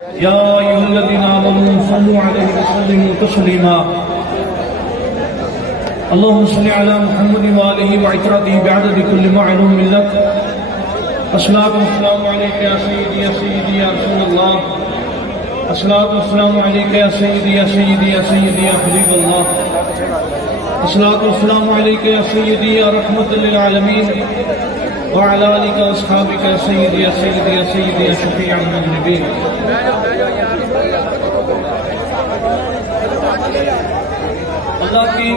يا أيها الذين آمنوا صلوا عليه وسلموا تسليما اللهم صل على محمد وآله وعترته بعدد كل معلوم لك. الصلاة والسلام عليك يا سيدي يا سيدي يا رسول الله. الصلاة والسلام عليك يا سيدي يا سيدي يا سيدي يا حبيب الله. الصلاة والسلام عليك يا سيدي يا رحمة للعالمين وعلى آلك وأصحابك يا سيدي يا سيدي يا سيدي يا شفيع المذنبين. اللہ کی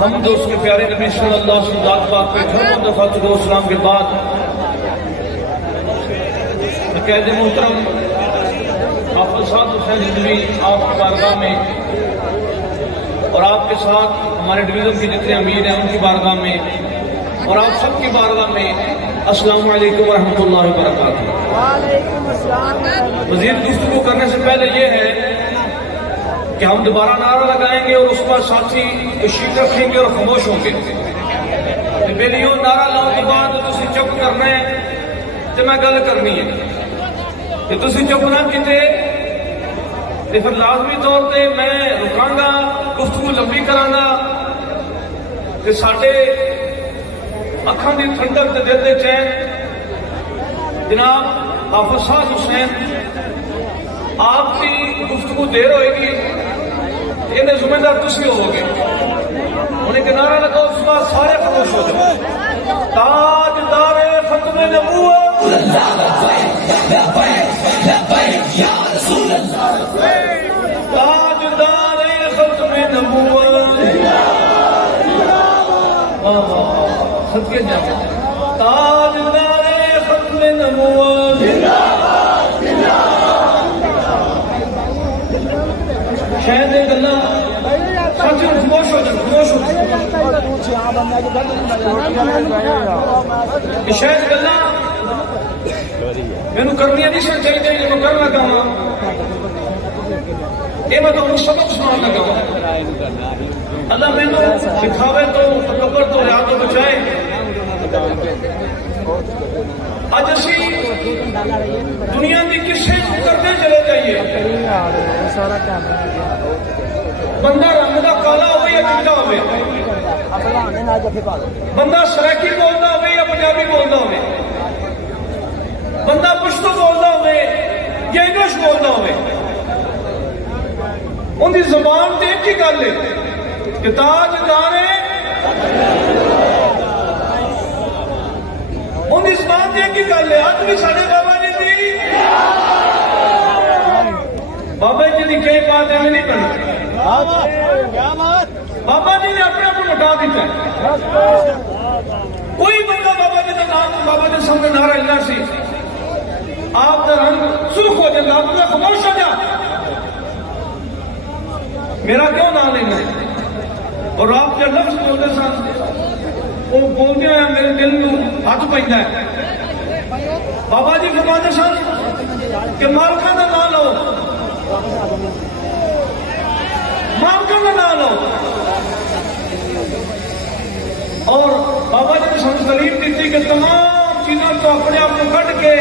حمد اس کے پیارے نبی صلی اللہ علیہ وسلم پاک پہ ہر دفعہ درود و سلام کے بعد قید محترم حافظ صاحب حسین ندوی آپ کی بارگاہ میں اور آپ کے ساتھ ہمارے ڈویژن کے جتنے امیر ہیں ان کی بارگاہ میں اور آپ سب کی بارگاہ میں السلام علیکم ورحمۃ اللہ وبرکاتہ. وعلیکم السلام. مزید گفتگو کرنے سے پہلے یہ ہے کہ ہم دوبارہ نعرہ لگائیں گے اور اس پر ساتھی تشریف رکھیں گے اور خاموش ہوں گے. میری وہ نعرہ لاؤ کے بعد تسی چپ کرنا ہے تو میں گل کرنی ہے کہ تسی چپ نہ کیتے تو پھر لازمی طور پہ میں رکاں گا, گفتگو لمبی کراں گا کہ ساڈے اکھاں دی ٹھنڈک تے دل دے چین. جناب حافظ صاحب حسین آپ کی گفتگو دیر ہوئے گی, یہ ذمہ دار تسی ہو گے. انہیں کہ نعرہ لگاؤ اس بعد سارے خاموش ہو جائیں. تاجدار ختم نبوت تاجدار ختم نبوت صدقے جاؤ. تاجدار ختم نبوت شاید ایک اللہ سچ خاموش ہو جائے, خاموش ہو جائے. شاید گلا میں کرنی نہیں سن چاہیے یہ میں کر لگا یہ میں تمہیں سبق سنان لگا. اللہ میں دکھاوے تو تکبر تو ریاض تو بچائے. اج اسی دنیا کی قصے کرتے چلے جائیے. بندہ رنگ کا کالا ہوئے یا چٹا ہوئے, بندہ سرائکی بولتا ہوئے یا پنجابی بولتا ہوئے, بندہ پشتو بولتا ہوئے یا انگلش بولتا ہوئے, ان کی زبان تے ایک ہی گل ہے کہ تاجدار ان کی زبان تے ایک ہی گل ہے. اج بھی سارے بابا جی دی بابا جی کی کئی بات ایویں نہیں کرنی. بابا جی نے اپنے آپ کو مٹا دیتا ہے. کوئی بندہ بابا جی کا نام بابا جی سامنے نعرہ اللہ سی آپ کا رنگ سرخ ہو جائے, آپ کا خاموش ہو جا. میرا کیوں نام لینا ہے؟ اور آپ کے لفظ بولتے سن وہ بولتے ہیں میرے دل کو ہاتھ پہنتا ہے. بابا جی فرماتے سن کہ مالکاں کا نام لو, مالکاں کا نام لو. اور بابا جی نے سمجھ تعلیم دیتی کہ تمام چیزوں کو اپنے آپ کو کٹ کے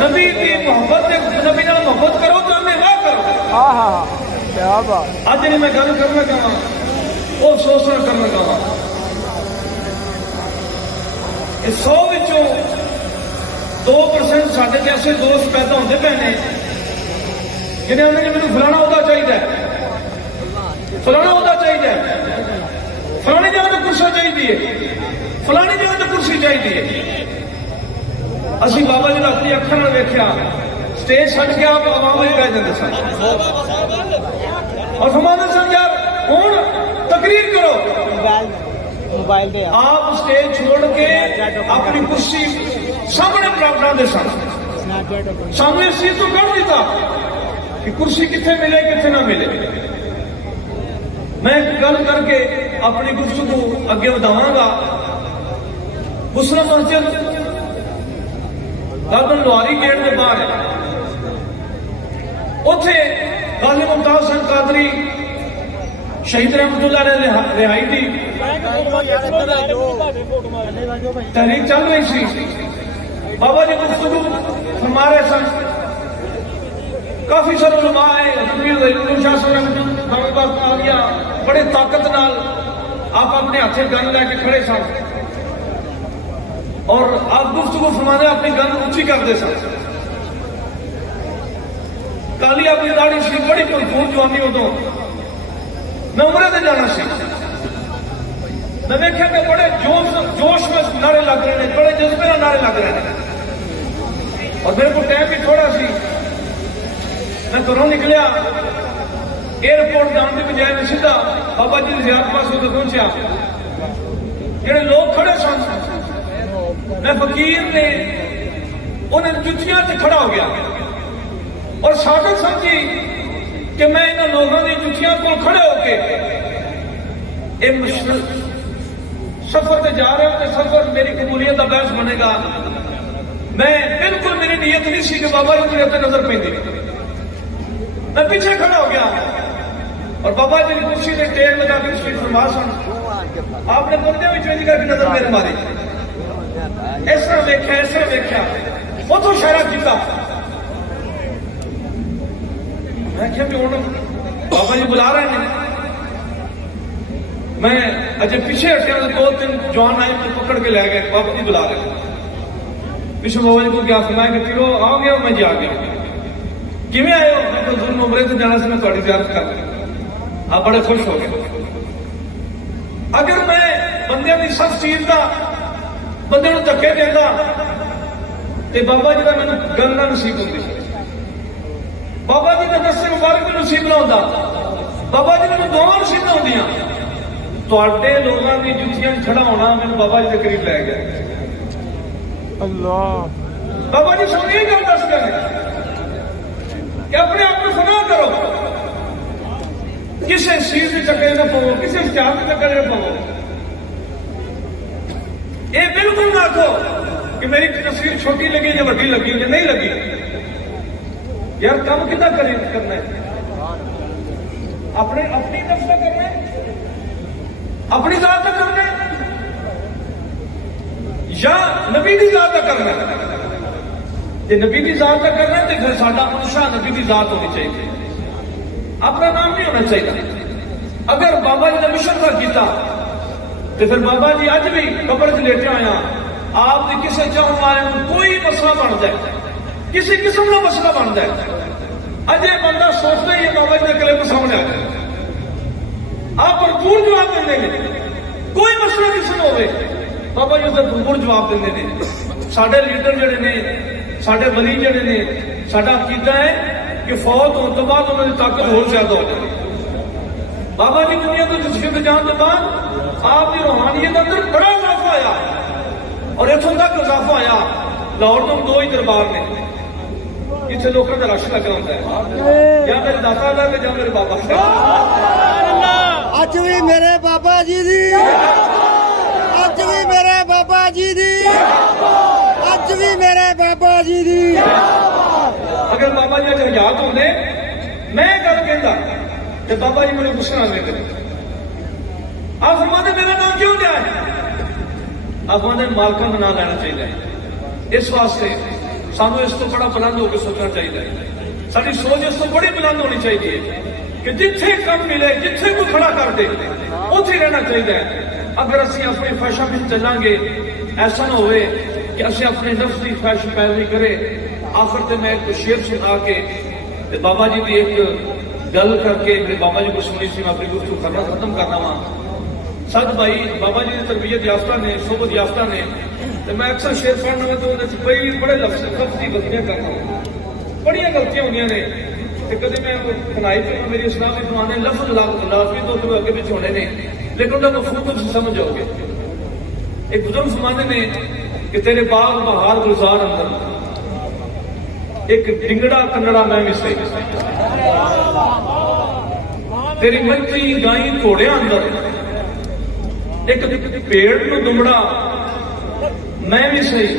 نبی کی محبت, نبی نال محبت کرو تو ہمیں نہ کرو. اج نہیں میں گل کرنا چاہوں وہ افسوس نہ کرنا چاہوں. اس 100 وچوں 2% سارے جیسے دوست پیدا ہوتے پے نے جنہیں انہوں نے مجھے فلانا ہوتا چاہیے, فلانا ہوتا چاہیے, فلانی جگہ تو کرسی چاہیے, فلانی جگہ تو کرسی چاہیے. اسی بابا جی نے اپنی اکھاں نال ویکھیا سٹیج چھڈ کے آپ عوام میں بیٹھ جاتے سن اور فرماتے سن یار ہن تقریر کرو. آپ سٹیج چھوڑ کے اپنی کرسی سامنے پراپٹا دے سن, سامنے سی تو کر دیتا کہ کرسی کتنے ملے کتنے نہ ملے. میں گل کر کے اپنی گفتگو اگے بڑھاواں گا. غسل مسجد گردن لوہاری گیٹ کے باہر ہے, اتنے غازی ممتاز حسین قادری شہید رحمت اللہ نے رہائی دی تحریک چل رہی سی. بابا جی گفتگو فرما رہے سن کافی سارے علماء ہیں، حضرت شاہ صاحب پاس آ گیا، بڑے طاقت نال آپ اپنے ہاتھے گن لے کے کھڑے سن اور آپ گفتگو فرمانے اپنی گن اونچی کرتے سن. کالی اپنی داڑھی سی، بڑی بھرپور جوانی ادو. میں عمرے تے جانا سی، میں دیکھا کہ بڑے جوش میں نعرے لگ رہے ہیں، بڑے جذبے میں نعرے لگ رہے ہیں. اور میرے کو ٹائم بھی تھوڑا سی، میں گھروں نکلیا، ایئرپورٹ جان کی بجائے میں سیدھا بابا جی زیارت پاس ادھر پہنچیا. جڑے لوگ کھڑے سن، میں فقیر نے انہیں جتیاں سے کھڑا ہو گیا اور شادت سمجھی کہ میں انہوں لوگوں کی جتیاں کو کھڑے ہو کے سفر سے جا رہا ہوں کہ سفر میری قبولیت کا باعث بنے گا. میں بالکل میری نیت نہیں سی کہ بابا جی میرے اتنے نظر پہ. میں پیچھے کھڑا ہو گیا اور بابا جی نے کرسی سے ٹیڑھ لگا کے تشریف فرما سن. آپ نے پردے میں چوری کر کے نظر میرے ماری، اس طرح دیکھا اس طرح دیکھا، اتوں اشارہ کیا. میں کیا بھی ہوں بابا جی بلا رہے ہیں. میں اجے پیچھے ہٹیا تو 2-3 جوان آئے تو پکڑ کے لے گئے، بابا جی بلا رہے ہیں. پیچھے بابا جی کو کیا فرمایا کہ پیرو آؤ گے؟ میں جی آ گیا. کیویں آئے ہو؟ میں تو ظلم عمرے سے جانا سے میں تھوڑی زیارت کر رہا. آپ بڑے خوش ہو گئے. اگر میں بندے کی سخت چیز کا بندے کو دھکے دینا تو بابا جی کا مجھے گل نہ نصیب ہوتی، بابا جی کا دستے مبارک بھی نصیب نہ ہوتا، بابا جی نے دونوں نصیب نہ ہوندیاں. تے لوگوں کی جتیاں کھڑا ہونا میرے بابا جی کے قریب لے گیا. اللہ بابا جی سب یہ گل دس کر کہ اپنے آپ کو فنا کرو، کسی چیز کے چکر نہ پو، کسی اشتہار کے چکر نہ پو. یہ بالکل نہ آخو کہ میری تصویر چھوٹی لگی یا بڑی لگی یا نہیں لگی. یار کام کتنا کرنا ہے؟ اپنی نفس کا کرنا ہے، اپنی ذات کا کرنا ہے یا نبی کی ذات کا کرنا ہے؟ جی نبی کی ذات کا کرنا ہے تو پھر ساڈا منشا نبی کی ذات ہونی چاہیے، اپنا نام نہیں ہونا چاہیے. اگر بابا جی نے مشن کا کیتا تو پھر بابا جی اج بھی قبر سے لیٹے ہوئے ہیں، آپ کی کسی چاہوں والے کوئی مسئلہ بن جائے، کسی قسم کا مسئلہ بن جائے، اجے بندہ سوچتا ہی ہے بابا جی کے کلپ سامنے آ جائے، آپ بھرپور جواب دیں گے. کوئی مسئلہ کسی نے ہوئے بابا جی اسے بھرپور جواب دیں گے. سارے لیڈر جڑے نے، سارے ولی جڑے نے، سارا عقیدہ ہے کہ فوت ہونے کے بعد انہوں کی طاقت اور زیادہ ہو جائے. بابا جی دنیا کو تشریف جان کے بعد آپ کی روحانیت اندر بڑا اضافہ آیا اور اتوں تک اضافہ آیا. لاہور تو 2 ہی دربار نے جتنے لوگوں کا رش لگا ہوتا ہے، یا میرے داتا اللہ یا میرے بابا. اج بھی میرے بابا جی دی، اج بھی میرے بابا جی دی، اج بھی میرے بابا جی دی. اگر بابا جی اگر یاد ہوتے میں گل کہتا کہ بابا جی میرے غصہ نہ دے. آپ فرماتے میرا نام کیوں لیا ہے؟ آپ فرماتے مالکوں کا نام لینا چاہیے. اس واسطے سانو اس کو بڑا بلند ہو کے سوچنا چاہیے. ساری سوچ اس کو بڑی بلند ہونی چاہیے کہ جتھے کم ملے، جتھے کوئی کھڑا کر دے اتنے رہنا چاہیے. اگر اسی اپنی خواہشاں میں چلیں گے، ایسا نہ ہوئے کہ اسی اپنے نفس کی خواہش پیروی کرے. آخر تے میں ایک شعر سنا کے بابا جی کی ایک گل کر کے میرے بابا جی کو سنی سی، میں اپنی گفتگو کرنا ختم کرنا وا. سد بھائی بابا جی تربیت یافتہ نے، صحبت یافتہ نے، تو میں اکثر شعر پڑھنا میں تو کئی بڑے لفظی غلطیاں کرتا ہوں، بڑی غلطیاں ہوئی نے. کدی میں بنائی تو میری اسلام کے زمانے لفظ لازمی طور پر اگے پیچھے ہونے نے، لیکن ان کا مفہوم تم سمجھ جاؤ گے. ایک بزرگ زمانے میں کہ تیرے باغ بہار گلزار اندر ایک ڈنگڑا کنڑا میں مسے، تیری مچھی گائی گھوڑے اندر ایک پیڑ نو دمڑا میں بھی صحیح،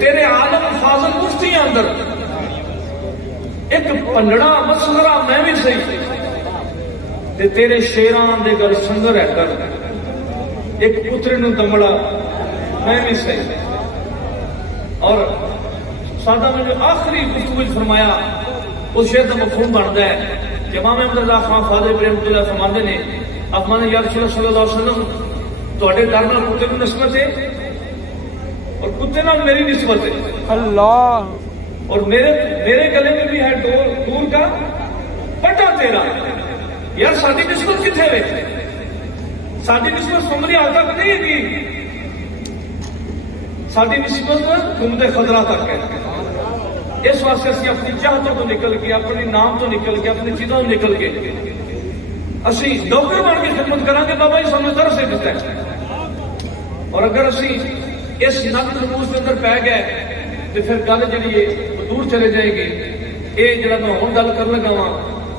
تیرے عالم فاضل مفتی اندر ایک پنڈڑا مسلرا میں بھی صحیح، تیرے شیران دے گل سنگر ہے کر ایک پتر نو دمڑا میں بھی صحیح. اور سادہ میں جو آخری گفتگو فرمایا اس شعر کا مفہوم بنتا ہے کہ امام احمد رضا خان فاضل رحمۃ اللہ فرماتے نے افمان یا رسول اللہ صلی اللہ علیہ وسلم تواڈے در نال کتے کی نسبت ہے اور کتے نال میری نسبت ہے اللہ اور میرے گلے میں بھی ہے دور کا پٹا تیرا. یار ساری نسبت کتنے ہے؟ ساری نسبت سمجھ حال تک نہیں ہے. ساری نسبت گھومتے خطرہ تک ہے. اس واسطے اسی اپنی چاہتوں تو نکل کے اپنے نام تو نکل کے اپنی چیزوں تو نکل کے اسی ڈاکٹر بن کے خدمت کریں گے. بابا جی سامنے در سے دیتا ہے. اور اگر اسی اس نقد نموز کے اندر پہ گئے تو پھر گل جی دور چلے جائے گی. یہ جڑا میں ہوں گل کر لگا وا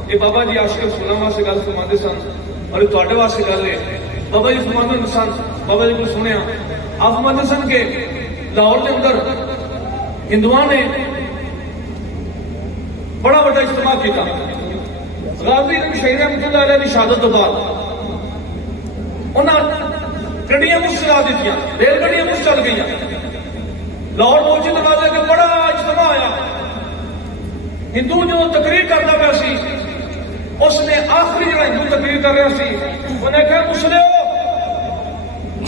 یہ بابا جی عاشق سلام واسطے گل فرماتے سن اور تے واسطے گل ہے. بابا جی فرماتے سن, بابا جی کو سنیا آپ فرماتے سن کہ لاہور کے اندر ہندوؤں نے بڑا بڑا اجتماع کیا. غازی شہید احمد اللہ علیہ کی شہادت تو بعد انہوں گڈیاں مفت چلا دیتی, ریل گڈیاں مفت چل گئی. لاہور پہنچے تو بعد کہ بڑا اجتماع آیا. ہندو جو تقریر کرتا پیا سی اس نے آخری جڑا ہندو تقریر کر رہا سی انہیں کہا مسلمو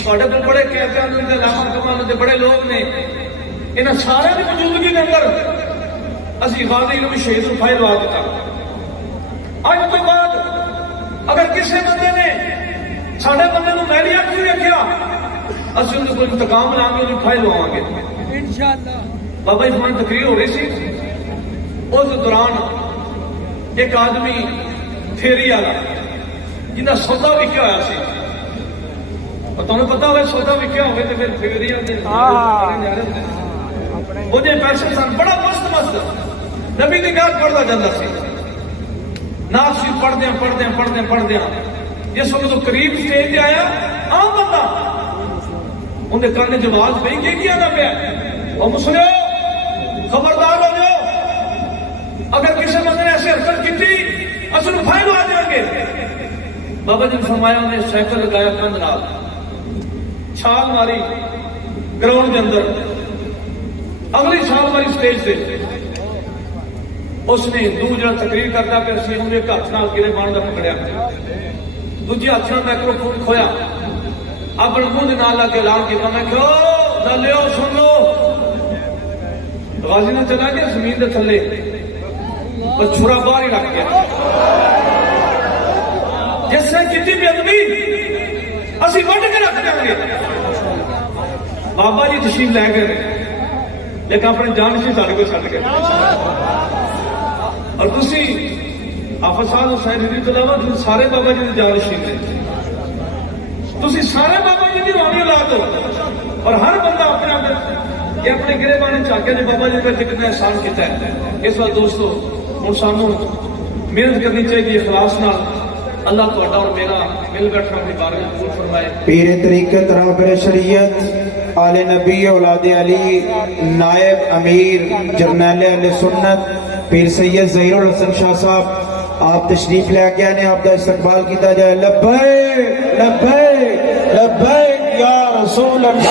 تھوڑے کو بڑے کہتے لاکھوں کمانے کے بڑے لوگ نے انہیں سارے کی موجودگی کے اندر اسی غازی علم شہید کو فائل لوا دیتا. اج تو بعد اگر کسی بندے نے سارے بندے کو میلی اک نہیں رکھا اسی ان کو انتقام لا کے فائل لوا گے انشاءاللہ. بابا جی ہماری تقریر ہو رہی سی. اس دوران ایک آدمی پھیری والا جنہیں سودا وکیا ہوا سی. اور تمہیں پتا ہوئے سودا وکیا ہوئے تو پھر پھیری مجھے پیسے سن بڑا مست مست نبی کی گل پڑھتا جاتا سی. نعت شریف پڑھدیا جس وقت وہ قریب اسٹیج آیا عام بندہ اندر کان جواز پہ کہ آنا پیا اور مسلمو خبردار ہو جاؤ اگر کسی بندے نے ایسی حرکت کی اصل فائل آ جائیں گے. بابا جی نے فرمایا انہیں سائیکل لگایا کندھ نال چھال ماری گراؤنڈ کے اندر اگلی چھال ماری اسٹیج سے. اس نے ہندو جہاں تقریر کرتا پیا سی انہیں ایک ہاتھ نال گرے بان کا پکڑیا, دوجے ہاتھ نال مائکروفون کھویا اپنے منہ کے نال لا کے اعلان کیا. میں کہ لو سن لو. غازی نے چلا گیا زمین کے تھلے اور چھرا باہر ہی رکھ گیا. جس نے کتنی بے ادبی اسی وڈ کے رکھ دیں گے. بابا جی تشریف لے گئے لیکن اپنے جان سے سارے کو چھڈ گئے. اور تسی حافظ صاحب حسین علی تو علاوہ سارے بابا جی جان شریف نے تسی سارے بابا جی کی روحانی اولاد ہو. اور ہر بندہ اپنے اپنے یہ اپنے گرے بانے چاہتے ہیں بابا جی پر کتنا احسان کیتا ہے. اس وقت دوستو ہوں سانو محنت کرنی چاہیے اخلاص نال. اللہ تہاڈا اور میرا مل بیٹھنا اپنی بارگاہ میں قبول فرمائے. پیر طریقت رہبر شریعت آل نبی اولاد علی نائب امیر جرنیل اہل سنت پیر سید ظہیر الحسن شاہ صاحب آپ تشریف لے کے آنے آپ کا استقبال کیتا جائے. لبیک لبیک لبیک یا رسول اللہ.